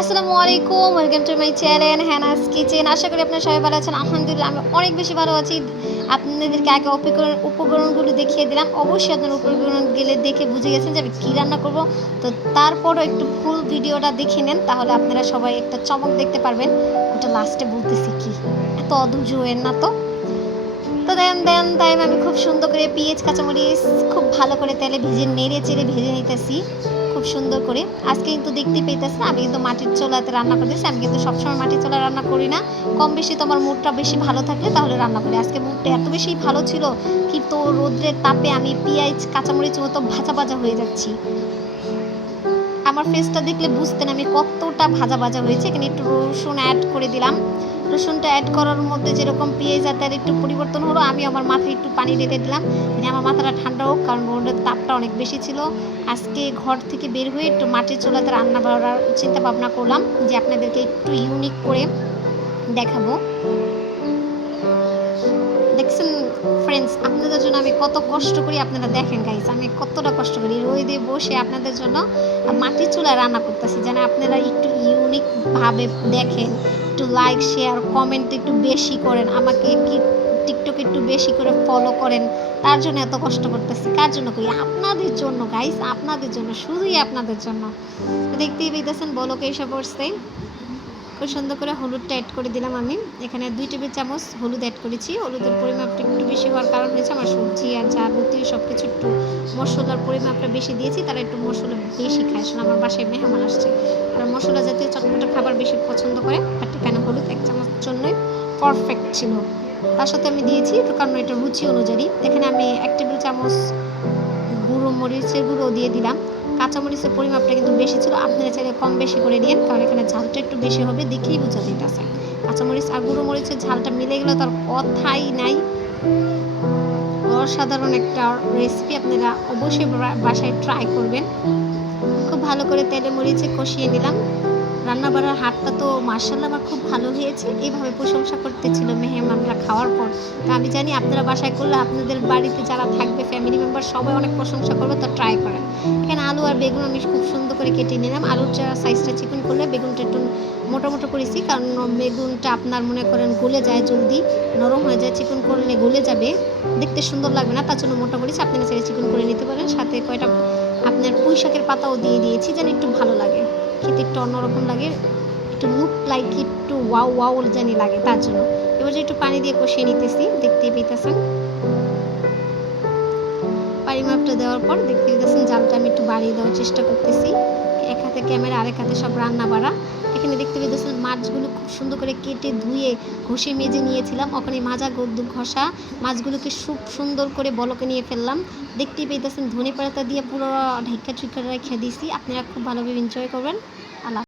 আসসালামু আলাইকুম, welcome to my channel Hannah's kitchen. আশা করি আপনারা সবাই ভালো আছেন। আলহামদুলিল্লাহ আমি অনেক বেশি ভালো আছি। আপনাদেরকে আগে উপকরণগুলো দেখিয়ে দিলাম। অবশ্যই আপনারা উপকরণগুলো দেখে বুঝে গেছেন যে আমি কী রান্না করব। তো তারপরও একটু ফুল ভিডিওটা দেখে নেন, তাহলে আপনারা সবাই একটা চমক দেখতে পারবেন। ওটা লাস্টে বলতেছি কি, এত অধৈর্য হয়েন না তো। তো তাই আমি খুব সুন্দর করে পেঁয়াজ কাঁচামরিচ খুব ভালো করে তেলে নেড়ে চেড়ে ভেজে নিতেছি খুব সুন্দর করে। আজকে কিন্তু দেখতে পেতেছেন আমি কিন্তু মাটির চুলাতে রান্না করতেছি। আমি কিন্তু সবসময় মাটির চুলায় রান্না করি না, কম বেশি তোমার মুডটা বেশি ভালো থাকলে তাহলে রান্না করি। আজকে মুডটা এত বেশি ভালো ছিল কিন্তু রোদ্রের তাপে আমি পেঁয়াজ কাঁচামরিচ মতো ভাজা ভাজা হয়ে যাচ্ছি। আমার ফেসটা দেখলে বুঝতেন আমি কতটা ভাজা ভাজা হয়েছে। এখানে একটু রসুন অ্যাড করে দিলাম। রসুনটা অ্যাড করার মধ্যে যেরকম পেঁয়াজ আদার একটু পরিবর্তন হলো, আমি আমার মাথায় একটু পানি ঢেলে দিলাম। আমার মাথাটা ঠান্ডা হোক, কারণ রোদের তাপটা অনেক বেশি ছিল। আজকে ঘর থেকে বের হয়ে একটু মাটির চুলাতে রান্না করার চিন্তা ভাবনা করলাম যে আপনাদেরকে একটু ইউনিক করে দেখাবো। দেখছেন ফ্রেন্ডস, আপনাদের জন্য আমি কত কষ্ট করি, আপনারা দেখেন গাইস আমি কতটা কষ্ট করি রোদে বসে আপনাদের জন্য মাটির চুলায় রান্না করতেছি, যেন আপনারা একটু ইউনিকভাবে দেখেন, একটু লাইক শেয়ার কমেন্ট একটু বেশি করেন, আমাকে কি টিকটক একটু বেশি করে ফলো করেন। তার জন্য এত কষ্ট করতেছি। কার জন্য করি? আপনাদের জন্য গাইস, আপনাদের জন্য, শুধুই আপনাদের জন্য। দেখতেই পেতেছেন বলকে এসে পড়ছে। খুব সুন্দর করে হলুদটা অ্যাড করে দিলাম। আমি এখানে 2 টেবিল চামচ হলুদ অ্যাড করেছি। হলুদের পরিমাপটা একটু বেশি হওয়ার কারণ হয়েছে আমার সবজি আর যাবতীয় সব কিছু একটু মশলার পরিমাপটা বেশি দিয়েছি। তারা একটু মশলা বেশি খায়, আসলে আমার বাসায় মেহমান আসছে, তারা মশলা জাতীয় চটপটা খাবার বেশি পছন্দ করে। বাট এখানে হলুদ 1 চামচ জন্যই পারফেক্ট ছিল। তার সাথে আমি দিয়েছি, কারণ এটা রুচি অনুযায়ী। এখানে আমি 1 টেবিল চামচ গুঁড়ো মরিচের গুঁড়ো দিয়ে দিলাম। কাঁচামরিচের পরিমাপটা কিন্তু বেশি ছিল, আপনারা চাইলে কম বেশি করে নিন, কারণ এখানে ঝালটা একটু বেশি হবে, দেখেই বোঝা যাইতেছে। কাঁচামরিচ আর গুঁড়ো মরিচের ঝালটা মিলে গেলে তার কথাই নাই। অসাধারণ একটা রেসিপি, আপনারা অবশ্যই বাসায় ট্রাই করবেন। খুব ভালো করে তেলে মরিচে কষিয়ে নিলাম। রান্না বাড়ার হাতটা তো মার্শাল্লাহ আমার খুব ভালো হয়েছে, এইভাবে প্রশংসা করতেছিল মেহমানরা খাওয়ার পর। তো আমি জানি আপনারা বাসায় করলে আপনাদের বাড়িতে যারা থাকবে ফ্যামিলি মেম্বার সবাই অনেক প্রশংসা করবে, তো ট্রাই করেন। এখানে আলু আর বেগুন আমি খুব সুন্দর করে কেটে নিলাম। আলুর সাইজটা চিকন করলে বেগুনটা একটু মোটা মোটা করেছি, কারণ বেগুনটা আপনার মনে করেন গলে যায় জলদি, নরম হয়ে যায়। চিকন করলে গলে যাবে, দেখতে সুন্দর লাগবে না, তার জন্য মোটা করেছি। আপনারা চাইলে চিকন করে নিতে পারেন। সাথে কয়টা আপনার পুঁই শাকের পাতাও দিয়ে দিয়েছি, যেন একটু ভালো লাগে, খেতে একটু অন্যরকম লাগে, একটু লুক লাইক একটু ওয়াও ওয়াও জানি লাগে, তার জন্য। এবার যে একটু পানি দিয়ে কষিয়ে নিতেছি, দেখতেই পেতেছেন। পরিমাপটা দেওয়ার পর দেখতে পেতেছেন জালটা আমি একটু বাড়িয়ে দেওয়ার চেষ্টা করতেছি। এক হাতে ক্যামেরা, আরেক হাতে সব রান্না বাড়া। এখানে দেখতে পেতেছেন মাছগুলো খুব সুন্দর করে কেটে ধুয়ে ঘষে মেজে নিয়েছিলাম। ওখানে মাজা ঘষা মাছগুলোকে খুব সুন্দর করে বলকে নিয়ে ফেললাম। দেখতেই পেতেছেন ধনে পাতা দিয়ে পুরো ঢেকা চুইকা রেখে দিয়েছি। আপনারা খুব ভালোভাবে এনজয় করবেন। আল্লাহ।